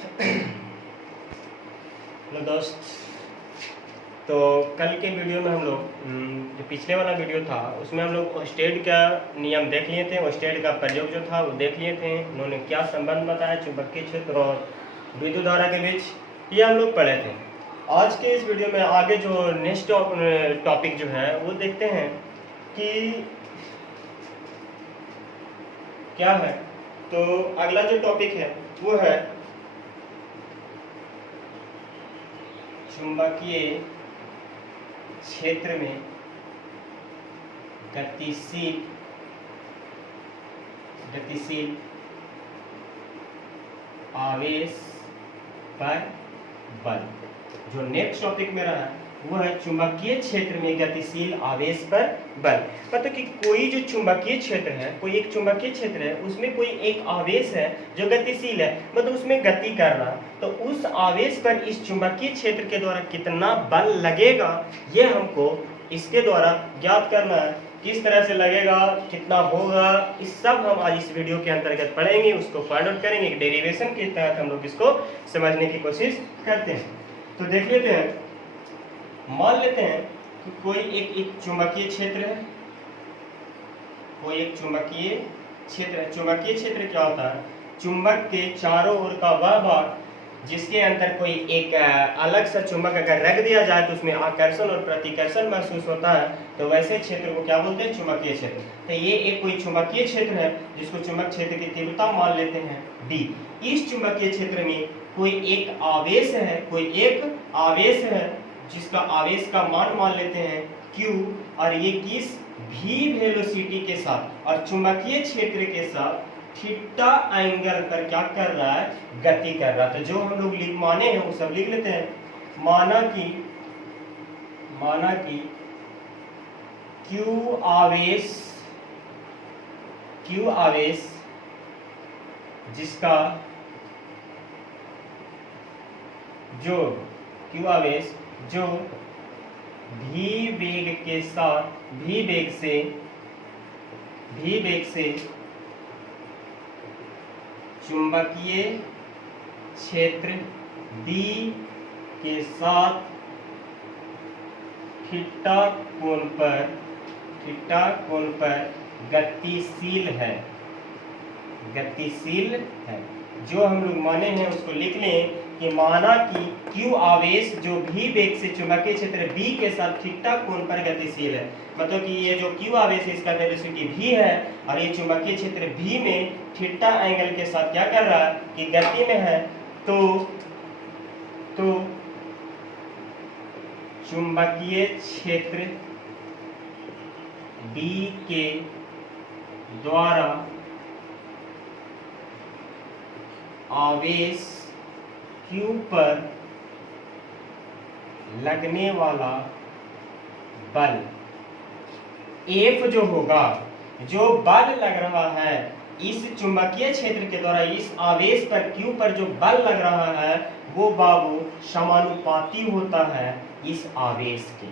Hello दोस्त। तो कल के वीडियो में हम लोग जो पिछले वाला वीडियो था उसमें हम लोग ओस्टेड का नियम देख लिए थे। ओस्टेड का प्रयोग जो था वो देख लिए थे। उन्होंने क्या संबंध बताया चुंबकीय क्षेत्र और विद्युत धारा के बीच, ये हम लोग पढ़े थे। आज के इस वीडियो में आगे जो नेक्स्ट टॉपिक जो है वो देखते हैं कि क्या है। तो अगला जो टॉपिक है वो है चुंबकीय क्षेत्र में गतिशील आवेश पर बल। जो नेक्स्ट टॉपिक मेरा है वो है चुंबकीय क्षेत्र में गतिशील आवेश पर बल। मतलब कि कोई जो चुंबकीय क्षेत्र है, कोई एक चुंबकीय क्षेत्र है, उसमें कोई एक आवेश है जो गतिशील है, मतलब उसमें गति कर रहा है। तो उस आवेश पर इस चुंबकीय क्षेत्र के द्वारा कितना बल लगेगा ये हमको इसके द्वारा ज्ञात करना है। किस तरह से लगेगा, कितना होगा, इस सब हम आज इस वीडियो के अंतर्गत पढ़ेंगे, उसको फाइंड आउट करेंगे। डेरिवेशन के तहत हम लोग इसको समझने की कोशिश करते हैं। तो देख लेते हैं, मान लेते हैं कि कोई एक चुंबकीय क्षेत्र है, कोई एक चुंबकीय क्षेत्र है। चुंबकीय क्षेत्र क्या होता है? चुंबक के चारों ओर का वह भाग जिसके अंदर कोई एक अलग सा चुंबक अगर रख दिया जाए तो उसमें आकर्षण और प्रतिकर्षण महसूस होता है, तो वैसे क्षेत्र को क्या बोलते हैं? चुंबकीय क्षेत्र। तो ये एक कोई चुंबकीय क्षेत्र है जिसको चुंबक क्षेत्र की तीव्रता मान लेते हैं D। इस चुंबकीय क्षेत्र में कोई एक आवेश है, कोई एक आवेश है जिसका आवेश का मान मान लेते हैं Q, और ये किस v वेलोसिटी के साथ और चुंबकीय क्षेत्र के साथ थीटा एंगल पर क्या कर रहा है? गति कर रहा है। तो जो हम लोग माने हैं वो सब लिख लेते हैं। माना कि Q आवेश जिसका जो Q आवेश जो v वेग से चुंबकीय क्षेत्र B के साथ थीटा कोण पर गतिशील है। जो हम लोग माने हैं उसको लिख लें कि माना कि Q आवेश जो v वेग से चुंबकीय क्षेत्र B के साथ थीटा कोण पर गतिशील है। मतलब कि ये जो Q आवेश है इसका वेलोसिटी v है और ये चुंबकीय क्षेत्र B में थीटा एंगल के साथ क्या कर रहा है कि गति में है। तो चुंबकीय क्षेत्र B के द्वारा आवेश Q पर लगने वाला बल F जो होगा, जो बल लग रहा है इस चुंबकीय क्षेत्र के द्वारा इस आवेश पर Q पर जो बल लग रहा है वो बाबू समानुपाती होता है इस आवेश के।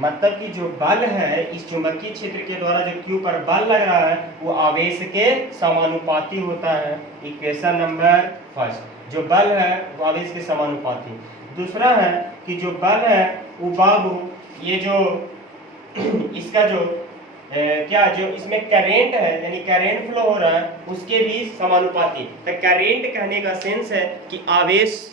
मतलब कि जो बल है इस चुंबकीय क्षेत्र के द्वारा जो Q पर बल लग रहा है वो आवेश के समानुपाती होता है। इक्वेशन नंबर फर्स्ट, जो बल है वो आवेश के समानुपाती। दूसरा है कि जो बल है वो बाबू ये जो इसका जो जो इसमें करेंट है यानी करेंट फ्लो हो रहा है उसके भी समानुपाती। तो करेंट कहने का सेंस है कि आवेश,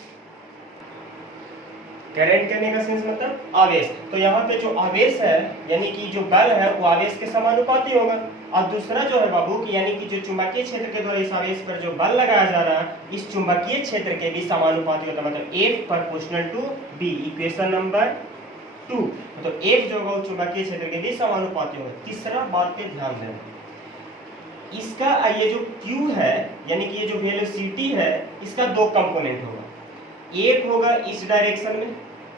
करंट कहने का सेंस मतलब आवेश। तो यहाँ पे जो आवेश है यानी कि जो बल है वो आवेश के समानुपाती होगा। और दूसरा जो है बाबू कि यानी कि जो चुंबकीय क्षेत्र के द्वारा इस आवेश पर जो बल लगाया जा रहा है इस चुंबकीय क्षेत्र के भी समानुपाती होता है। मतलब F proportional to B, equation number 2। तो F जो होगा वो चुंबकीय क्षेत्र के भी समानुपाती होगा। तीसरा बात पे ध्यान देना, इसका ये जो Q है यानी कि ये जो वेलोसिटी है इसका दो कंपोनेंट होगा। एक होगा इस डायरेक्शन में,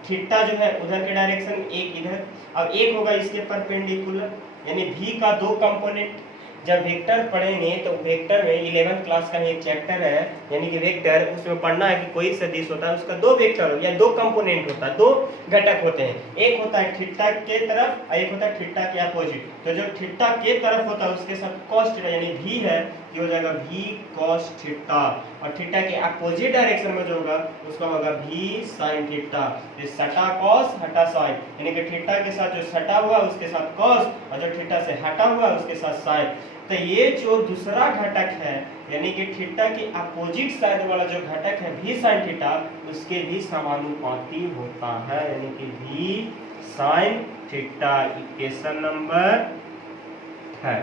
थीटा जो है उधर के डायरेक्शन में, एक इधर, अब एक होगा इसके परपेंडिकुलर यानी v का दो कंपोनेंट। जब वेक्टर पढ़ेंगे तो वेक्टर में 11th क्लास का एक चैप्टर है यानी कि वेक्टर, उसमें पढ़ना है कि कोई सदिश होता है उसका दो वेक्टर हो या दो कंपोनेंट होता है, दो घटक होते हैं। एक होता है थीटा के तरफ और एक होता है थीटा के अपोजिट। तो जो थीटा के तरफ होता है उसके साथ cos थीटा यानी v है ये हो जाएगा v cos थीटा, और थीटा के अपोजिट डायरेक्शन में जो होगा उसका होगा v sin थीटा। ये सटा cos हटा sin, यानी कि थीटा के साथ जो सटा हुआ उसके साथ cos, और जो थीटा से हटा हुआ उसके साथ sin। तो ये जो दूसरा घटक है यानी कि थीटा के अपोजिट साइड वाला जो घटक है v sin थीटा, उसके भी समानुपाती होता है, यानी कि v sin थीटा। इक्वेशन नंबर है।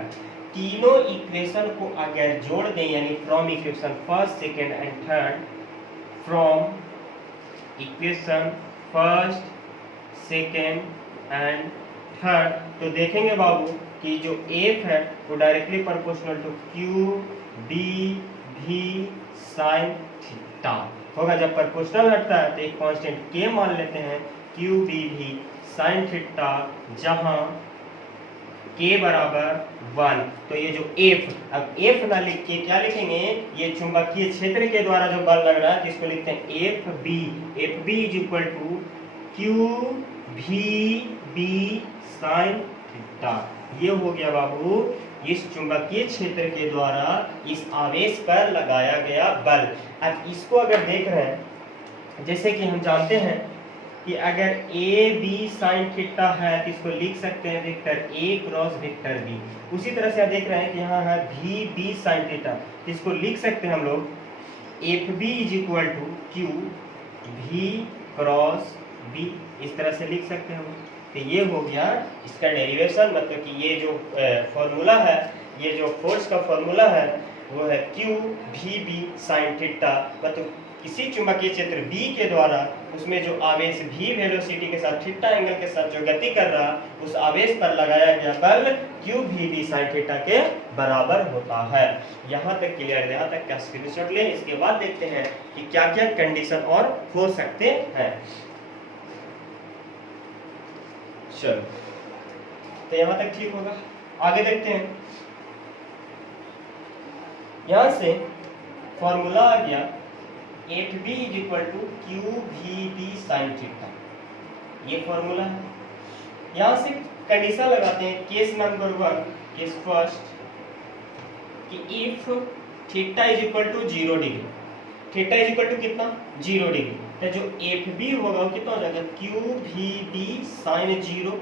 तीनों इक्वेशन को अगर जोड़ दें यानी from equation first second and third, from equation first second and third, तो देखेंगे बाबू कि जो एफ है वो directly proportional to Q B v sine theta होगा। जब प्रोपोर्शनल हटता है तो एक कांस्टेंट के मान लेते हैं, Q B v sine theta, जहां के बराबर 1। तो ये जो एफ, अब एफ ना लिख के क्या लिखेंगे, ये चुंबकीय क्षेत्र के द्वारा जो बल लग रहा है इसको लिखते हैं F B. F B is equal to Q v B sine theta. ये हो गया बाबू इस चुंबकीय क्षेत्र के द्वारा इस आवेश पर लगाया गया बल। अब इसको अगर देख रहे हैं, जैसे कि हम जानते हैं कि अगर ए बी साइन थीटा है तो इसको लिख सकते हैं vector A cross vector B. उसी तरह से आप देख रहे हैं कि यहाँ है भी बी साइन थीटा, तो इसको लिख सकते हैं हम लोग F B is equal to Q v cross B, इस तरह से लिख सकते हैं हम। तो ये हो गया इसका डेरिवेशन, मतलब कि ये जो फॉर्मूला है, ये जो फोर्स का फॉर्मूला है वो है Q v B sine theta, मतलब किसी चुंबकीय क्षेत्र B के द्वारा उसमें जो आवेश V वेलोसिटी के साथ थीटा एंगल के साथ जो गति कर रहा उस आवेश पर लगाया गया बल Q v B sine theta के बराबर होता है। यहाँ तक क्लियर है, यहाँ तक का स्क्रीनशॉट लें। इसके बाद देखते हैं कि क्या क्या कंडीशन और हो सकते हैं। चलो, तो यहाँ तक ठीक होगा, आगे देखते हैं। यहाँ से फॉर्मूला आ गया F B is equal to Q v B sine theta, ये फॉर्मूला है। यहाँ से कंडीशन लगाते हैं, केस नंबर 1, केस फर्स्ट, कि if theta is equal to 0 degree, theta is equal to कितना 0 डिग्री, तो जो एफ बी होगा वो कितना हो जाएगा Q v B sign 0,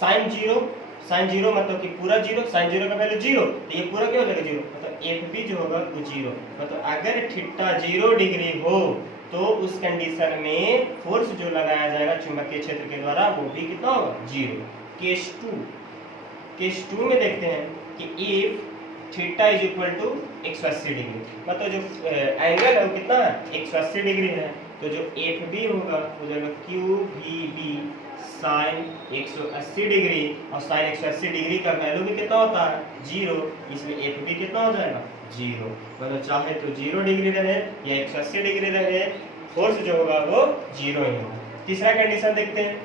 sign 0, sign 0 मतलब कि पूरा 0, साइन 0 का वैल्यू 0, तो ये पूरा क्या हो जाएगा 0, मतलब एफ बी जो होगा वो 0। मतलब अगर थीटा 0 डिग्री हो तो उस कंडीशन में फोर्स जो लगाया जाएगा चुंबकीय क्षेत्र के द्वारा वो भी कितना होगा 0। केस 2, केस 2 में देखते हैं कि if theta is equal to 180 degree, मतलब जो एंगल है वो कितना है 180 डिग्री है, तो जो एफ बी होगा वो जाएगा Q v B sign 180 degree, और साइन 180 डिग्री का वैल्यू भी कितना होता है 0, इसलिए एफ बी कितना हो जाएगा 0। मतलब चाहे तो 0 डिग्री रहे या 180 डिग्री रहे, फोर्स जो होगा वो 0 ही होगा। तीसरा कंडीशन देखते हैं,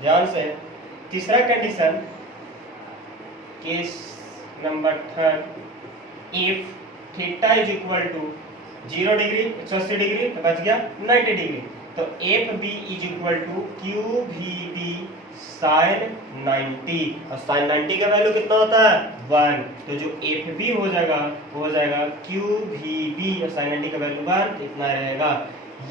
ध्यान से। तीसरा condition case number 3, if theta is equal to 0 degree 180 degree तो बच गया 90 डिग्री, तो F B is equal to Q v B sine 90, और साइन 90 का वैल्यू कितना होता है 1, तो जो एफ बी हो जाएगा वो हो जाएगा क्यू भी बी, और साइन 90 का वैल्यू 1, इतना रहेगा।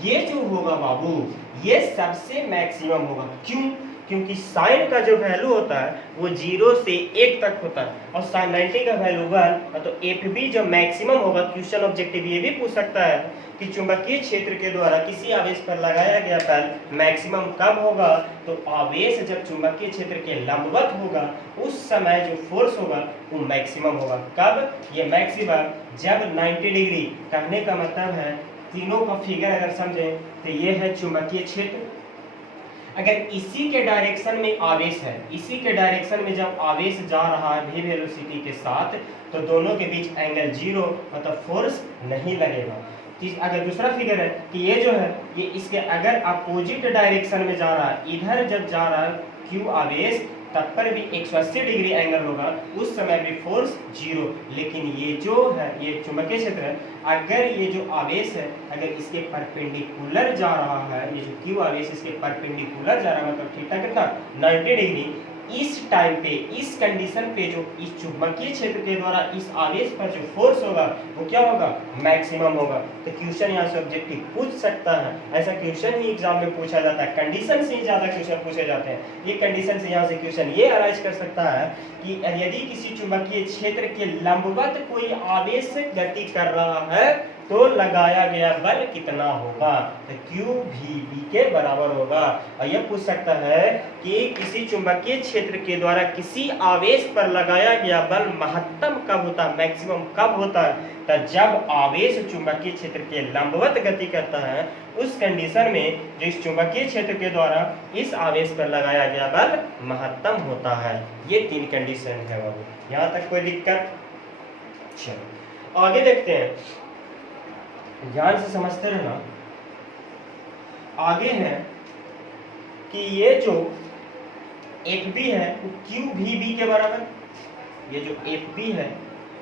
ये जो होगा बाबू ये सबसे मैक्सिमम होगा, क्यों, क्योंकि साइन का जो वैल्यू होता है वो 0 से 1 तक होता है, और साइन 90 का वैल्यू 1, तो एफ बी जो मैक्सिमम होगा। क्वेश्चन ऑब्जेक्टिव ये भी पूछ सकता है कि चुंबकीय क्षेत्र के द्वारा किसी आवेश पर लगाया गया बल मैक्सिमम कब होगा, तो आवेश जब चुंबकीय क्षेत्र के लंबवत होगा उस समय जो फोर्स होगा वो मैक्सिमम होगा। कब, ये मैक्सिमम जब 90 डिग्री, कहने का मतलब है तीनों का फिगर अगर समझें तो ये है चुंबकीय क्षेत्र, अगर इसी के डायरेक्शन में आवेश है, इसी के डायरेक्शन में जब आवेश जा रहा है v वेलोसिटी के साथ, तो दोनों के बीच एंगल 0, मतलब फोर्स नहीं लगेगा। अगर दूसरा फिगर है कि ये जो है ये इसके अगर अपोजिट डायरेक्शन में जा रहा है, इधर जब जा रहा है q आवेश, तब पर भी 180 डिग्री एंगल होगा, उस समय भी फोर्स 0। लेकिन ये जो है ये चुंबकीय क्षेत्र है, अगर ये जो आवेश है अगर इसके परपेंडिकुलर जा रहा है, ये जो q आवेश इसके परपेंडिकुलर जा रहा है, मतलब थीटा कितना 90 डिग्री, इस टाइम पे, इस कंडीशन पे जो इस चुंबकीय क्षेत्र के द्वारा इस आवेश पर जो फोर्स होगा वो क्या होगा, मैक्सिमम होगा। तो क्वेश्चन यहाँ से ऑब्जेक्टिव पूछ सकता है, ऐसा क्वेश्चन ही एग्जाम में पूछा जाता है, कंडीशन से ही ज्यादा क्वेश्चन पूछे जाते हैं। ये कंडीशन से यहाँ से क्वेश्चन ये अराइज कर सकता है कि यदि किसी चुंबकीय क्षेत्र के लंबवत कोई आवेश गति कर रहा है तो लगाया गया बल कितना होगा, तो QVB के बराबर होगा। और यह पूछ सकता है कि किसी चुंबकीय क्षेत्र के द्वारा किसी आवेश पर लगाया गया बल महत्तम कब होता है, मैक्सिमम कब होता है, तो जब आवेश चुंबकीय क्षेत्र के लंबवत गति करता है, उस कंडीशन में जो इस चुंबकीय क्षेत्र के द्वारा इस आवेश पर लगाया गया बल महत्तम होता है। ये 3 कंडीशन है बाबू, यहाँ तक कोई दिक्कत? चलो आगे देखते हैं, ध्यान से समझते रहना। आगे है कि ये जो FB है वो QVB के बराबर, ये जो FB है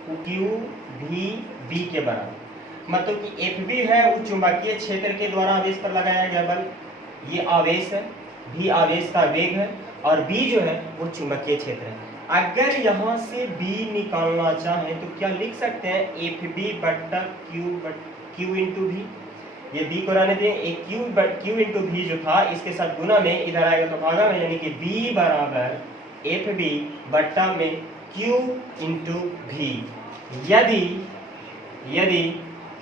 वो QVB के बराबर, मतलब कि FB है वो चुंबकीय क्षेत्र के द्वारा आवेश पर लगाया गया बल, ये आवेश है, V आवेश का वेग है, और B जो है वो चुंबकीय क्षेत्र है। अगर यहाँ से B निकालना चाहें तो क्या लिख सकते हैं, FB बट्टा Q इंटू V, ये B को रहने दें, एक Q इंटू V जो था इसके साथ गुना में इधर आएगा तो भागा में, यानी कि B बराबर FB बट्टा में Q इंटू V। यदि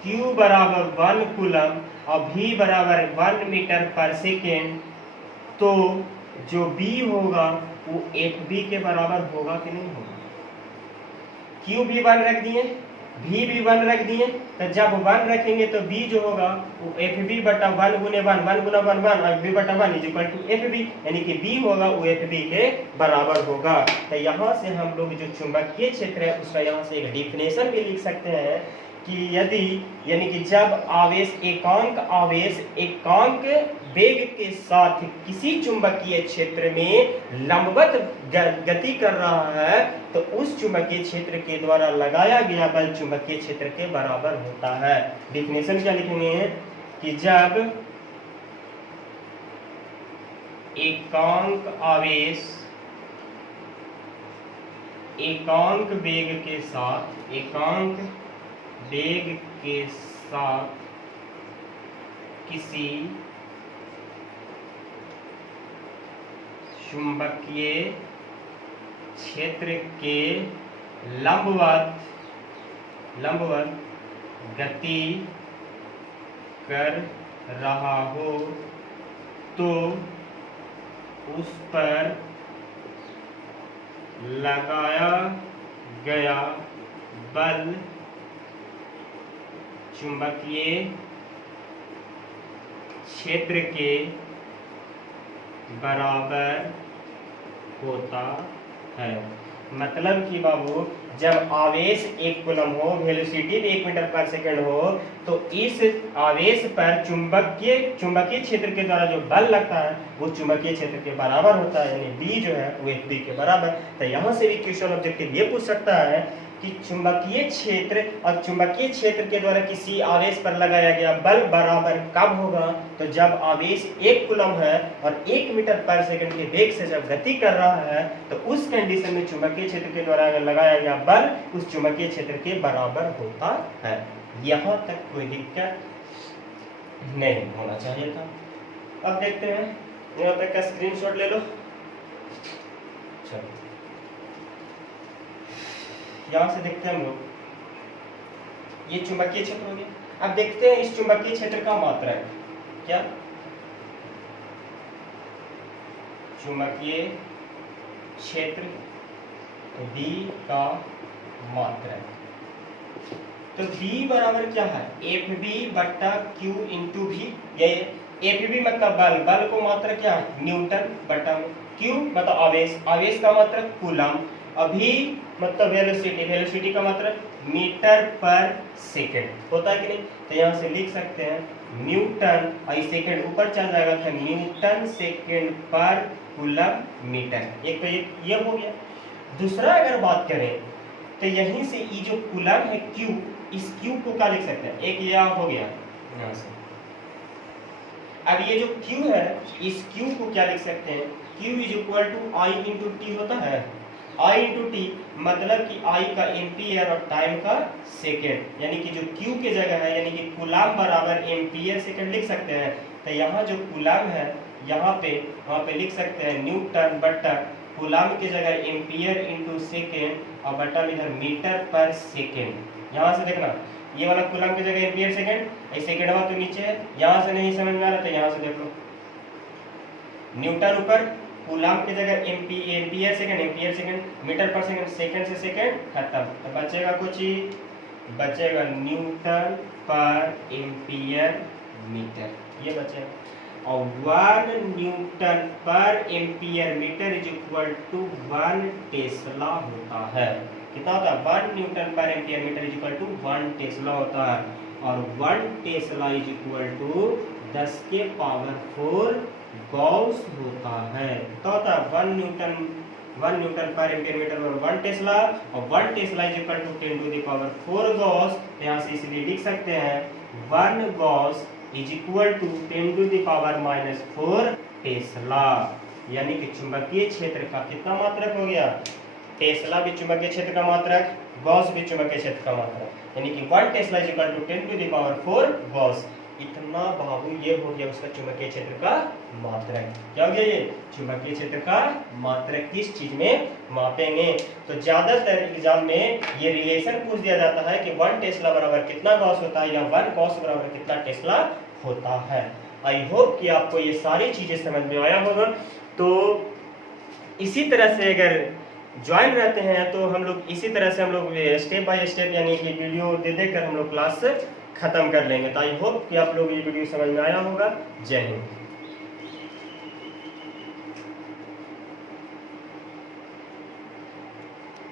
Q बराबर 1 कूलम और V बराबर 1 मीटर पर सेकेंड, तो जो B होगा वो FB के बराबर होगा कि नहीं होगा। Q भी 1 रख दिए, V भी 1 रख दिए, तो जब 1 रखेंगे तो B जो होगा वो FB बटा 1 गुने 1, 1 गुना 1 1, और B बटा 1 इज इक्वल टू FB, यानी कि B होगा वो FB के बराबर होगा। तो यहाँ से हम लोग जो चुंबकीय क्षेत्र है उसका यहाँ से एक डिफिनेशन भी लिख सकते हैं कि यदि, यानी कि जब आवेश एकांक वेग के साथ किसी चुंबकीय क्षेत्र में लंबवत गति कर रहा है तो उस चुंबकीय क्षेत्र के द्वारा लगाया गया बल चुंबकीय क्षेत्र के बराबर होता है। डिफिनेशन क्या लिखेंगे कि जब एकांक आवेश एकांक वेग के साथ किसी चुंबकीय क्षेत्र के लंबवत गति कर रहा हो तो उस पर लगाया गया बल चुंबकीय क्षेत्र के बराबर होता है। मतलब कि बाबू जब आवेश 1 कूलम हो, वेलोसिटी भी 1 मीटर पर सेकंड हो, तो इस आवेश पर चुंबकीय क्षेत्र के द्वारा जो बल लगता है वो चुंबकीय क्षेत्र के बराबर होता है, यानी B जो है वो FB के बराबर। तो यहाँ से भी क्वेश्चन ऑब्जेक्टिव ये पूछ सकता है कि चुंबकीय क्षेत्र और चुंबकीय क्षेत्र के द्वारा किसी आवेश पर लगाया गया बल बराबर कब होगा, तो जब आवेश 1 कूलम है और 1 मीटर पर सेकंड के वेग से जब गति कर रहा है तो उस कंडीशन में चुंबकीय क्षेत्र के द्वारा लगाया गया बल उस चुंबकीय क्षेत्र के बराबर होता है। यहाँ तक कोई दिक्कत नहीं होना चाहिए था। अब देखते हैं, यहाँ तक का स्क्रीनशॉट ले लो। चलो यहाँ से देखते हैं हम लोग, ये चुंबकीय क्षेत्र हो गया। अब देखते हैं इस चुंबकीय क्षेत्र का मात्रक क्या, चुंबकीय क्षेत्र तो B का मात्रक, तो B बराबर क्या है, FB बट्टा Q इंटू V। ये FB मतलब बल को मात्रक क्या है, न्यूटन बटा Q मतलब आवेश का मात्रक कूलम, अभी मतलब वेलोसिटी का मतलब मीटर पर सेकंड होता है कि नहीं। तो यहाँ से लिख सकते हैं न्यूटन, और सेकंड ऊपर चल जाएगा तो न्यूटन सेकंड पर कूलम मीटर। एक तो ये हो गया। दूसरा अगर बात करें तो यहीं से ये जो कूलम है Q, इस Q को क्या लिख सकते हैं, एक ये हो गया यहाँ से। अब ये जो Q है इस Q को क्या लिख सकते हैं, Q is equal to I into T होता है। आई इंटू टी मतलब कि आई का एम्पियर और टाइम का सेकेंड, यानी कि जो Q के जगह है यानी कि कूलाम बराबर एम्पियर सेकेंड लिख सकते हैं। तो यहाँ जो कूलाम है यहाँ पे लिख सकते हैं न्यूटन बटा कूलाम की जगह एम्पियर इंटू सेकेंड और बटा इधर मीटर पर सेकेंड। यहाँ से देखना ये वाला कूलाम की जगह एम्पियर सेकेंड, सेकेंड तो नीचे है, यहाँ से नहीं समझ में आ रहा तो यहाँ से देख लो न्यूटन ऊपर, कूलाम की जगह एम्पियर सेकेंड, मीटर पर सेकेंड, सेकेंड से सेकेंड खत्म। तो बचेगा कुछ ही, बचेगा न्यूटन पर एम्पियर मीटर, ये बचेगा। और 1 newton per ampere metre is equal to 1 tesla होता है। कितना होता है? 1 newton per ampere metre is equal to 1 tesla होता है। और 1 टेस्ला इज इक्वल टू 10 के पावर 4 गॉस होता है। तो होता है 1 न्यूटन पर एम्पियर मीटर और 1 टेस्ला, और 1 tesla is equal to 10 to the power 4 gauss. यहाँ से इसलिए लिख सकते हैं 1 gauss is equal to 10 to the power -4 tesla. यानी कि चुंबकीय क्षेत्र का कितना मात्रक हो गया? टेस्ला भी चुंबकीय क्षेत्र का मात्रक, गॉस भी चुंबकीय क्षेत्र का मात्रक, यानी कि 1 tesla is equal to 10 to the power 4 gauss. इतना बाबू ये हो गया उसका चुंबकीय क्षेत्र का मात्रक। क्या हो गया ये? चुंबकीय क्षेत्र का मात्रक किस चीज में मापेंगे? तो ज्यादातर एग्जाम में ये रिलेशन पूछ दिया जाता है कि 1 टेस्ला बराबर कितना गॉस होता है या 1 गॉस बराबर कितना टेस्ला होता है। आई होप कि आपको ये सारी चीजें समझ में आया होगा। तो इसी तरह से अगर ज्वाइन रहते हैं तो हम लोग इसी तरह से हम लोग स्टेप बाय स्टेप यानी कि वीडियो दे देकर हम लोग क्लास खत्म कर लेंगे। तो आई होप कि आप लोग ये वीडियो समझ में आया होगा। जय हिंद।